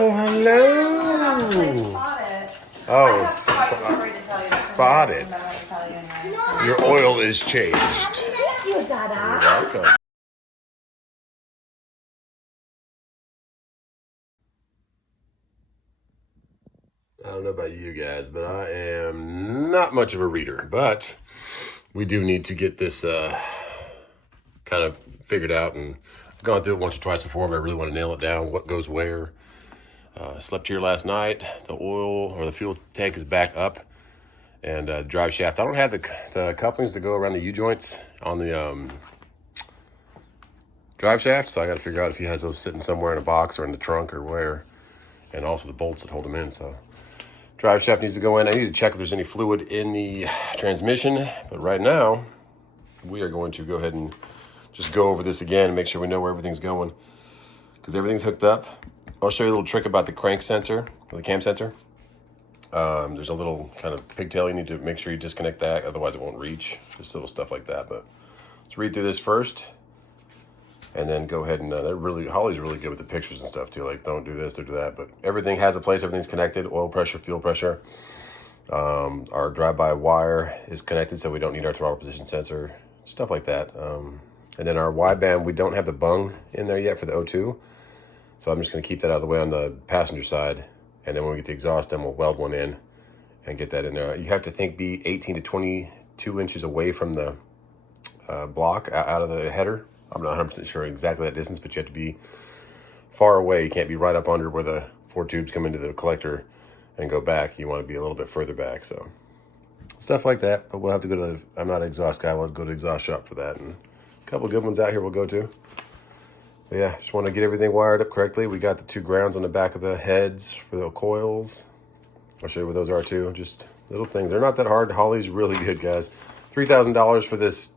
Oh, hello. Oh, spot it. Your oil is changed. Thank you, Dada. You're welcome. I don't know about you guys, but I am not much of a reader. But we do need to get this kind of figured out. And I've gone through it once or twice before, but I really want to nail it down, what goes where. Slept here last night. The oil or the fuel tank is back up. And drive shaft. I don't have the couplings that go around the U-joints on the drive shaft, so I got to figure out if he has those sitting somewhere in a box or in the trunk or where. And also the bolts that hold them in, so... Drive shaft needs to go in. I need to check if there's any fluid in the transmission. But right now, we are going to go ahead and just go over this again and make sure we know where everything's going. Because everything's hooked up. I'll show you a little trick about the crank sensor, or the cam sensor. There's a little kind of pigtail. You need to make sure you disconnect that. Otherwise, it won't reach. Just little stuff like that. But let's read through this first. And then go ahead and, Holly's really good with the pictures and stuff too. Like, don't do this, don't do that. But everything has a place, everything's connected. Oil pressure, fuel pressure. Our drive-by wire is connected, so we don't need our throttle position sensor. Stuff like that. And then our wideband, we don't have the bung in there yet for the O2. So I'm just gonna keep that out of the way on the passenger side. And then when we get the exhaust done, we'll weld one in and get that in there. You have to be 18 to 22 inches away from the block out of the header. I'm not 100% sure exactly that distance, but you have to be far away. You can't be right up under where the 4 tubes come into the collector and go back. You want to be a little bit further back. So stuff like that. But we'll have to go to the, I'm not an exhaust guy. We'll go to the exhaust shop for that. And a couple of good ones out here we'll go to. But yeah, just want to get everything wired up correctly. We got the 2 grounds on the back of the heads for the coils. I'll show you what those are too. Just little things. They're not that hard. Holly's really good, guys. $3,000 for this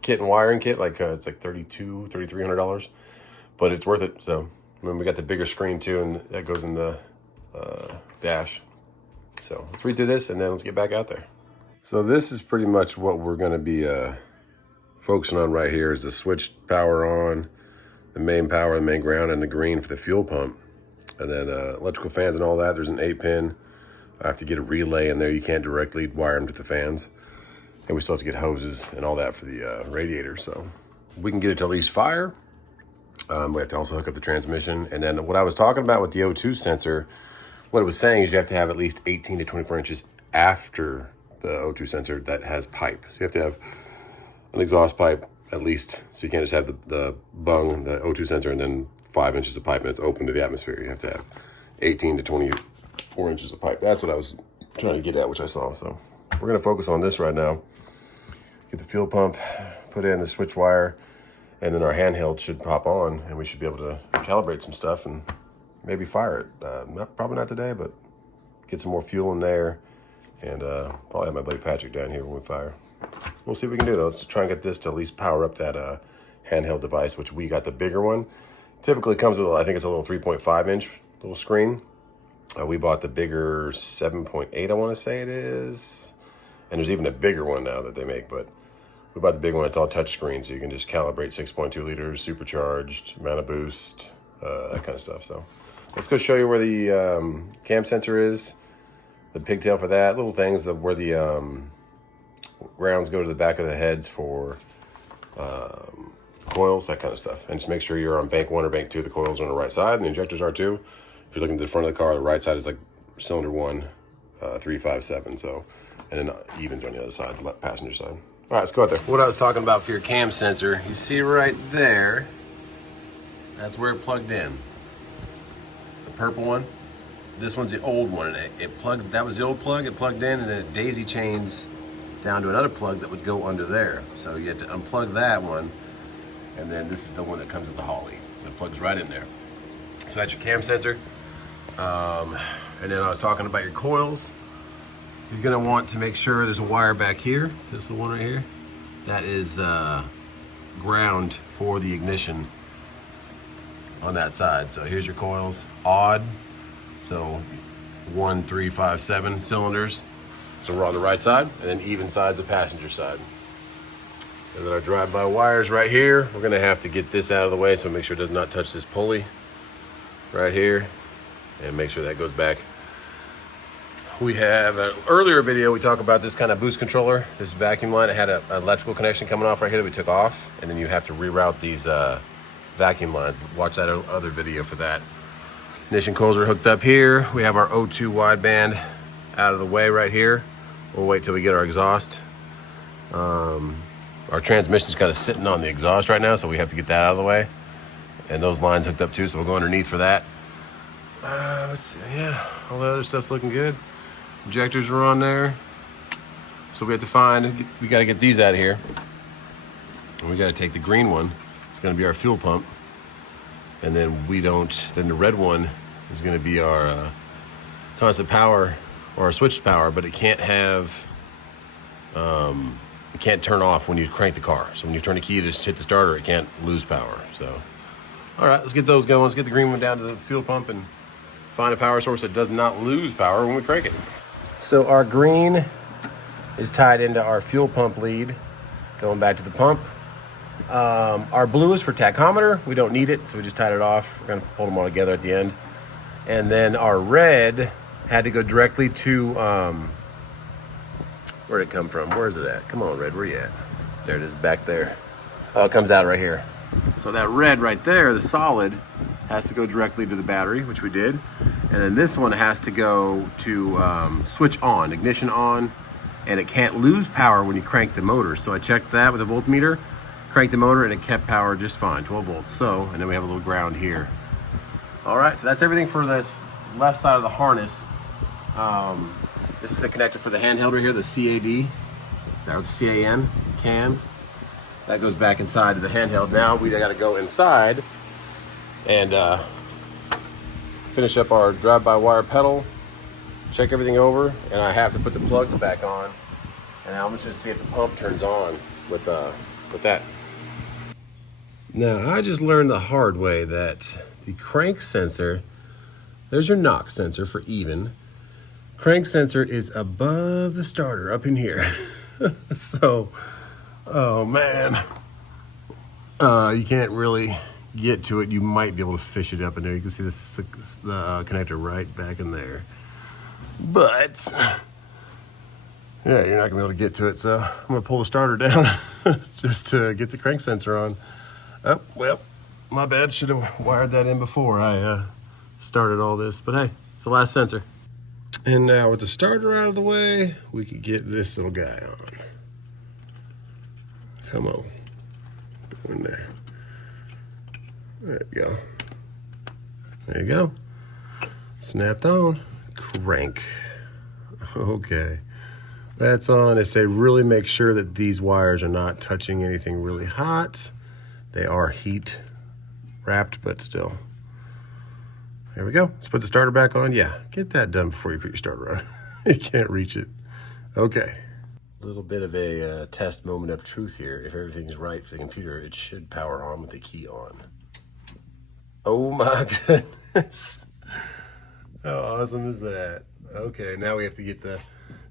kit and wiring kit. It's like $3,300, but it's worth it. So then we got the bigger screen too, and that goes in the dash. So let's read through this and then let's get back out there. So this is pretty much what we're going to be focusing on right here. Is the switch power on, the main power, the main ground, and the green for the fuel pump. And then electrical fans and all that. There's an 8-pin. I have to get a relay in there. You can't directly wire them to the fans. And we still have to get hoses and all that for the radiator. So we can get it to at least fire. We have to also hook up the transmission. And then what I was talking about with the O2 sensor, what it was saying is you have to have at least 18 to 24 inches after the O2 sensor that has pipe. So you have to have an exhaust pipe at least. So you can't just have the bung, the O2 sensor, and then 5 inches of pipe and it's open to the atmosphere. You have to have 18 to 24 inches of pipe. That's what I was trying to get at, which I saw. So we're going to focus on this right now. Get the fuel pump, put in the switch wire, and then our handheld should pop on, and we should be able to calibrate some stuff and maybe fire it. Probably not today, but get some more fuel in there, and probably have my buddy Patrick down here when we fire. We'll see what we can do, though. Let's try and get this to at least power up that handheld device, which we got the bigger one. Typically comes with, I think it's a little 3.5-inch little screen. We bought the bigger 7.8, I want to say it is. And there's even a bigger one now that they make, but we bought the big one. It's all touch screen, so you can just calibrate 6.2 liters, supercharged, amount of boost, that kind of stuff. So let's go show you where the cam sensor is, the pigtail for that, little things, where the grounds go to the back of the heads for coils, that kind of stuff. And just make sure you're on bank 1 or bank 2. The coils are on the right side, and the injectors are too. If you're looking at the front of the car, the right side is like cylinder 1, 357. So, and then evens on the other side, the passenger side. All right, let's go out there. What I was talking about for your cam sensor, you see right there, that's where it plugged in. The purple one. This one's the old one, and it plugged, that was the old plug, it plugged in, and then it daisy chains down to another plug that would go under there. So you have to unplug that one, and then this is the one that comes with the Holly. It plugs right in there. So that's your cam sensor. And then I was talking about your coils. You're gonna want to make sure there's a wire back here. This is the one right here. That is ground for the ignition on that side. So here's your coils, odd. So 1, 3, 5, 7 cylinders. So we're on the right side, and then even sides the passenger side. And then our drive-by wires right here. We're gonna have to get this out of the way, so make sure it does not touch this pulley right here. and make sure that goes back. We have an earlier video, we talk about this kind of boost controller, this vacuum line. It had an electrical connection coming off right here that we took off, and then you have to reroute these vacuum lines. Watch that other video for that. Ignition coils are hooked up here. We have our O2 wideband out of the way right here. We'll wait till we get our exhaust. Our transmission's kind of sitting on the exhaust right now, so we have to get that out of the way. And those lines hooked up too, so we'll go underneath for that. Let's see, yeah, all the other stuff's looking good. Injectors are on there. So we have to we gotta get these out of here. And we gotta take the green one. It's gonna be our fuel pump. And then then the red one is gonna be our constant power or our switched power, but it can't have, it can't turn off when you crank the car. So when you turn the key to just hit the starter, it can't lose power, so. All right, let's get those going. Let's get the green one down to the fuel pump and find a power source that does not lose power when we crank it. So our green is tied into our fuel pump lead, going back to the pump. Our blue is for tachometer. We don't need it, so we just tied it off. We're gonna hold them all together at the end. And then our red had to go directly to, where'd it come from? Where is it at? Come on, red, where you at? There it is, back there. Oh, it comes out right here. So that red right there, the solid, has to go directly to the battery, which we did. And then this one has to go to switch on, ignition on, and it can't lose power when you crank the motor. So I checked that with a voltmeter, cranked the motor, and it kept power just fine, 12 volts. So, and then we have a little ground here. All right, so that's everything for this left side of the harness. This is the connector for the handheld right here, the CAD, or the CAN, CAN. That goes back inside of the handheld. Now we gotta go inside and finish up our drive-by-wire pedal, check everything over, and I have to put the plugs back on. And I'm just gonna see if the pump turns on with that. Now, I just learned the hard way that the crank sensor, there's your knock sensor for even. Crank sensor is above the starter, up in here. So, oh man, you can't really get to it. You might be able to fish it up in there. You can see the connector right back in there. But, yeah, you're not gonna be able to get to it. So I'm gonna pull the starter down just to get the crank sensor on. Oh, well, my bad. Should have wired that in before I started all this. But hey, it's the last sensor. And now with the starter out of the way, we can get this little guy on. Come on. Go in there. There you go. There you go. Snapped on. Crank. Okay. That's on. They say really make sure that these wires are not touching anything really hot. They are heat wrapped, but still. There we go. Let's put the starter back on. Yeah, get that done before you put your starter on. You can't reach it. Okay. A little bit of a test moment of truth here. If everything's right for the computer, it should power on with the key on. Oh my goodness. How awesome is that? Okay, now we have to get the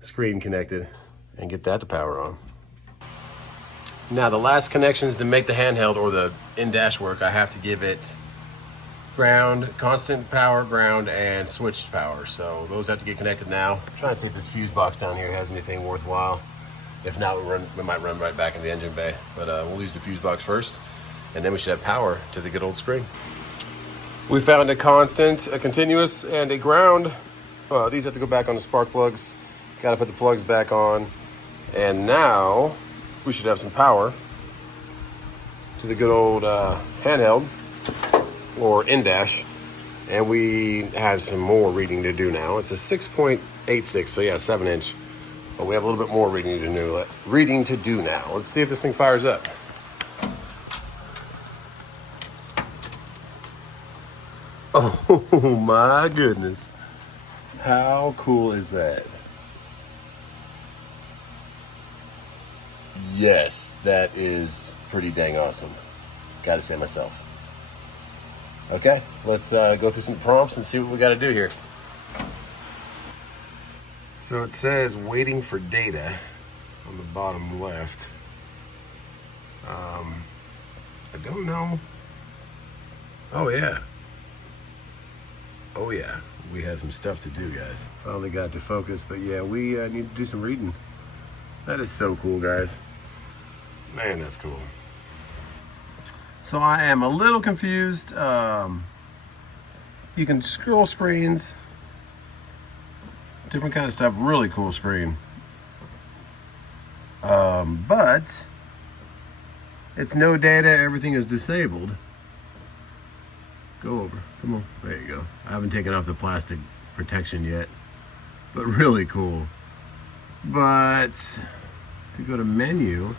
screen connected and get that to power on. Now the last connections to make the handheld or the in-dash work, I have to give it ground, constant power, ground, and switched power. So those have to get connected now. I'm trying to see if this fuse box down here has anything worthwhile. If not, we might run right back in the engine bay. But we'll use the fuse box first, and then we should have power to the good old screen. We found a constant, a continuous, and a ground. These have to go back on the spark plugs. Got to put the plugs back on. And now we should have some power to the good old handheld or in-dash. And we have some more reading to do now. It's a 6.86, so yeah, 7-inch. But we have a little bit more reading to do now. Let's see if this thing fires up. Oh my goodness. How cool is that? Yes, that is pretty dang awesome. Gotta say myself. Okay, let's go through some prompts and see what we gotta do here. So it says waiting for data on the bottom left. I don't know. Oh yeah. we had some stuff to do, guys. Finally got to focus, but yeah, we need to do some reading. That is so cool, guys. Man, that's cool. So I am a little confused. You can scroll screens, different kind of stuff. Really cool screen. But it's no data. Everything is disabled. Go over. Come on. There you go. I haven't taken off the plastic protection yet, but really cool. But if you go to menu,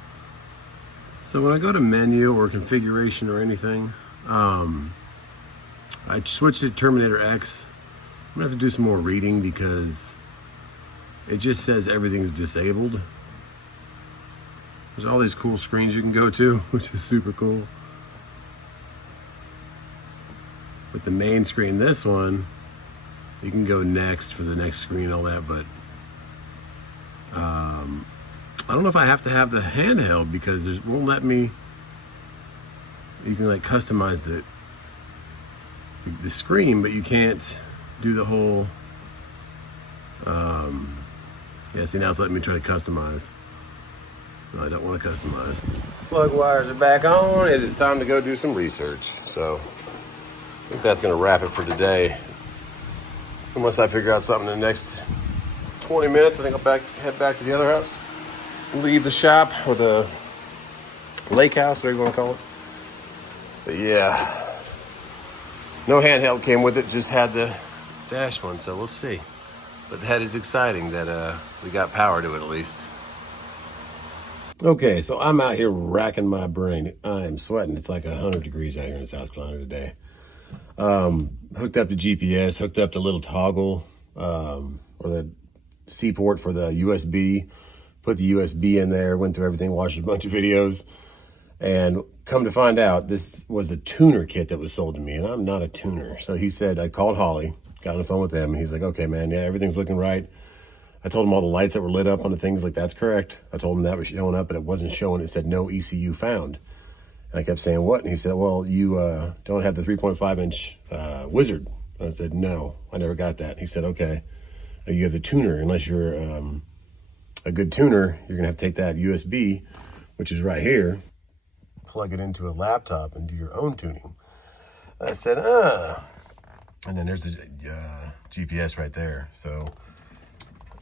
so when I go to menu or configuration or anything, I switched to Terminator X. I'm gonna have to do some more reading because it just says everything's disabled. There's all these cool screens you can go to, which is super cool. With the main screen, this one, you can go next for the next screen and all that, but I don't know if I have to have the handheld because it won't let me. You can like customize the screen, but you can't do the whole. Yeah, see, now it's letting me try to customize. No, I don't want to customize. Plug wires are back on. It is time to go do some research. So I think that's going to wrap it for today. Unless I figure out something in the next 20 minutes, I think I'll head back to the other house. Leave the shop or the lake house, whatever you want to call it. But yeah, no handheld came with it, just had the dash one, so we'll see. But that is exciting that we got power to it at least. Okay, so I'm out here racking my brain. I am sweating. It's like 100 degrees out here in South Carolina today. Hooked up to GPS, hooked up to little toggle, or the C port for the USB. Put the USB in there, went through everything, watched a bunch of videos, and come to find out, this was a tuner kit that was sold to me, and I'm not a tuner. So he said, I called Holly, got on the phone with them, and he's like, okay, man, yeah, everything's looking right. I told him all the lights that were lit up on the things, like, that's correct. I told him that was showing up, but it wasn't showing. It said no ECU found. And I kept saying, what? And he said, well, you don't have the 3.5-inch Wizard. And I said, no, I never got that. He said, okay, you have the tuner. Unless you're a good tuner, you're going to have to take that USB, which is right here, plug it into a laptop and do your own tuning. I said, and then there's the GPS right there. So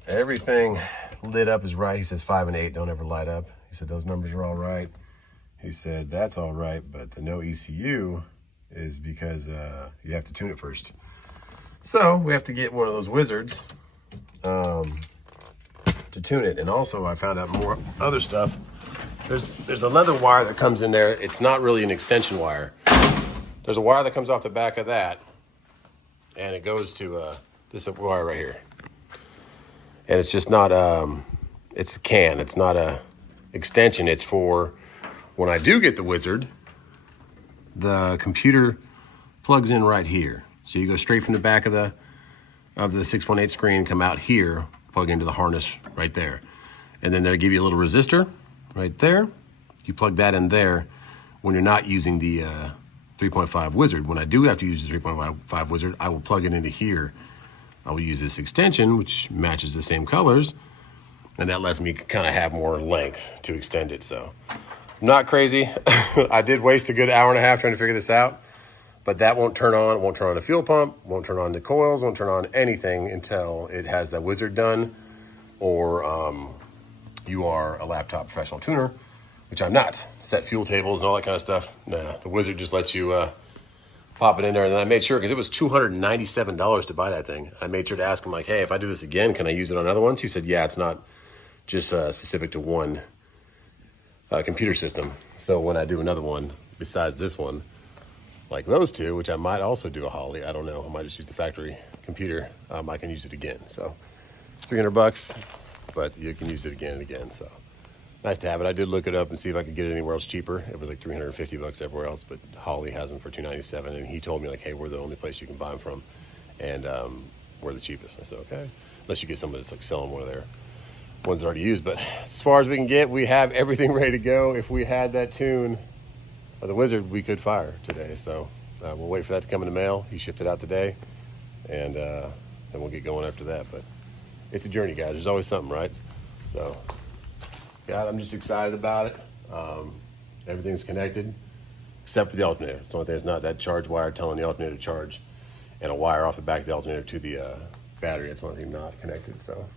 everything lit up is right. He says 5 and 8 don't ever light up. He said those numbers are all right. He said that's all right, but the no ECU is because you have to tune it first. So we have to get one of those Wizards to tune it. And also I found out more other stuff. There's a leather wire that comes in there. It's not really an extension wire. There's a wire that comes off the back of that, and it goes to this wire right here. And it's just not, it's a can. It's not a extension. It's for when I do get the Wizard, the computer plugs in right here. So you go straight from the back of the 618 screen, come out here, plug into the harness right there. And then they'll give you a little resistor right there. You plug that in there when you're not using the 3.5 Wizard. When I do have to use the 3.5 Wizard, I will plug it into here. I will use this extension, which matches the same colors, and that lets me kind of have more length to extend it. So I'm not crazy. I did waste a good hour and a half trying to figure this out, but that won't turn on. It won't turn on the fuel pump, won't turn on the coils, won't turn on anything until it has that Wizard done, or you are a laptop professional tuner, which I'm not. Set fuel tables and all that kind of stuff. Nah, the Wizard just lets you pop it in there. And then I made sure, because it was $297 to buy that thing. I made sure to ask him, like, hey, if I do this again, can I use it on other ones? He said, yeah, it's not just specific to one computer system. So when I do another one besides this one, like those two, which I might also do a Holly, I don't know, I might just use the factory computer, I can use it again. So $300, but you can use it again and again. So nice to have it. I did look it up and see if I could get it anywhere else cheaper. It was like $350 everywhere else, but Holly has them for $297. And he told me, like, hey, we're the only place you can buy them from, and we're the cheapest. I said, okay, unless you get somebody that's like selling one of their ones already used. But as far as we can get, we have everything ready to go. If we had that tune of the Wizard, we could fire today. So we'll wait for that to come in the mail. He shipped it out today, and then we'll get going after that. But it's a journey, guys. There's always something, right? So, yeah, I'm just excited about it. Everything's connected except for the alternator. It's the only thing that's not that charge wire telling the alternator to charge, and a wire off the back of the alternator to the battery. That's the only thing not connected. So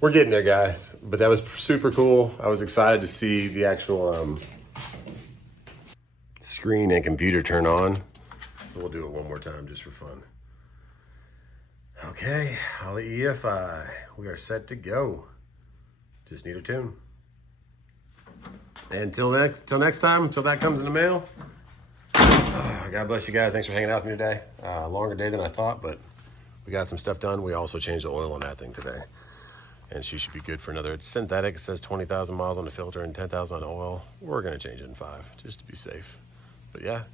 we're getting there, guys. But that was super cool. I was excited to see the actual screen and computer turn on. So we'll do it one more time just for fun. Okay, Holly EFI. We are set to go. Just need a tune. And until next time, until that comes in the mail. God bless you guys. Thanks for hanging out with me today. Longer day than I thought, but we got some stuff done. We also changed the oil on that thing today. And she should be good for another. It's synthetic. It says 20,000 miles on the filter and 10,000 on oil. We're going to change it in 5 just to be safe. But yeah,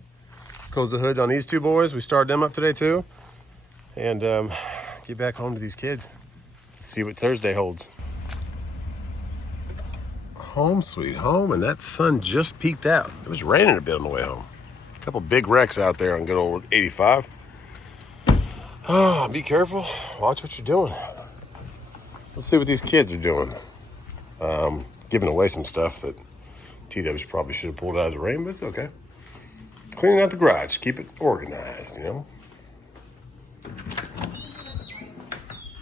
let's close the hood on these two boys. We started them up today too. And get back home to these kids. See what Thursday holds. Home sweet home, and that sun just peeked out. It was raining a bit on the way home. A couple big wrecks out there on good old 85. Oh, be careful. Watch what you're doing. Let's see what these kids are doing. Giving away some stuff that TWs probably should have pulled out of the rain, but it's okay. Cleaning out the garage. Keep it organized, you know?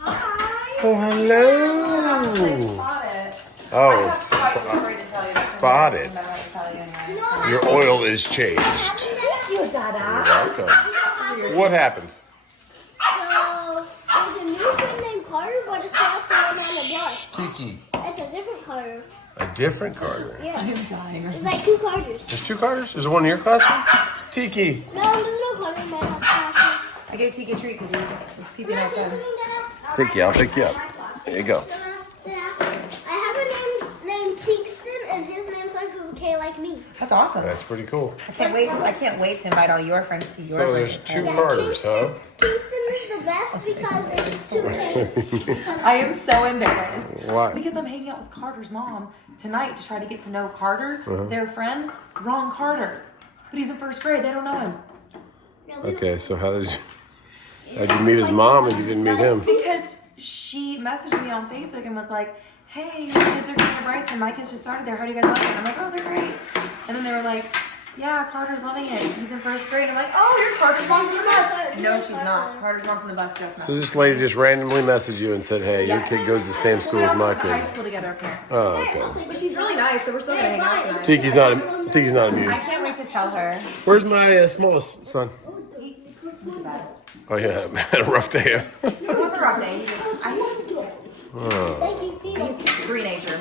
Hi. Oh, hello. Oh, spot it. Your oil is changed. Thank you, Dada. You're welcome. What happened? So, there's a new friend named Carter, but it's not the one on the bus. Tiki. It's a different Carter. A different Carter? Yeah. I'm dying. There's like 2 Carters. There's 2 Carters? There's one in your classroom? Tiki. No, there's no Carter in my classroom. I gave Tiki a treat because he was peeping outside. Tiki, I'll pick you up. There you go. Like me. That's awesome. That's pretty cool. I can't wait to invite all your friends to your So there's 2 Carters, huh? Kingston is the best because it's 2 kids. I am so embarrassed. Why? Because I'm hanging out with Carter's mom tonight to try to get to know Carter, their friend, Ron Carter. But he's in 1st grade. They don't know him. Okay, so how'd you meet his mom if you didn't meet him? Because she messaged me on Facebook and was like, hey, your kids are going to Bryson. My kids just started there. How do you guys like it? I'm like, oh, they're great. And then they were like, yeah, Carter's loving it. He's in 1st grade. I'm like, oh, you're Carter's mom from the bus. No, she's not. Carter's mom from the bus just messaged. So this lady just randomly messaged you and said, hey, your kid goes to the same school as my We went to high kid. school together up here. Oh, okay. But she's really nice, so we're still going to hang out tonight. Tiki's not I amused. can't wait to tell her. Where's my smallest son? Oh, yeah, had a rough day. It was a rough day. He's a teenager.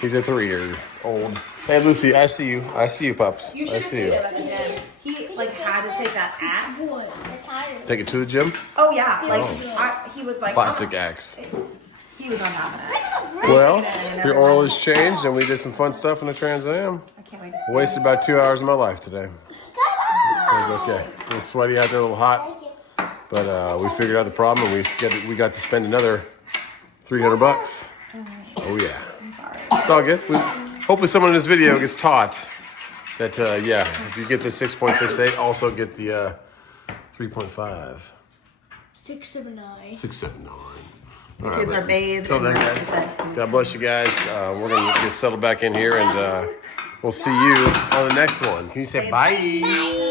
He's a 3-year-old. Hey, Lucy, I see you. I see you, pups. You I should have see seen you. it at the gym. He like had to take that axe. Take it to the gym? Oh yeah, like he was like Plastic axe. He was not having it. Well, your oil has changed, and we did some fun stuff in the Trans Am. I can't wait to see. Wasted about 2 hours of my life today. It was okay. A little sweaty out there, a little hot. But we figured out the problem, and we got to spend another $300. Oh yeah. I'm sorry. It's all good. Hopefully someone in this video gets taught that, yeah, if you get the 6.68, also get the 3.5. 679. 679. All Kids right, are bathed. Till then, guys. God bless you guys. We're going to get settled back in here, and we'll see you on the next one. Can you say bye? Bye.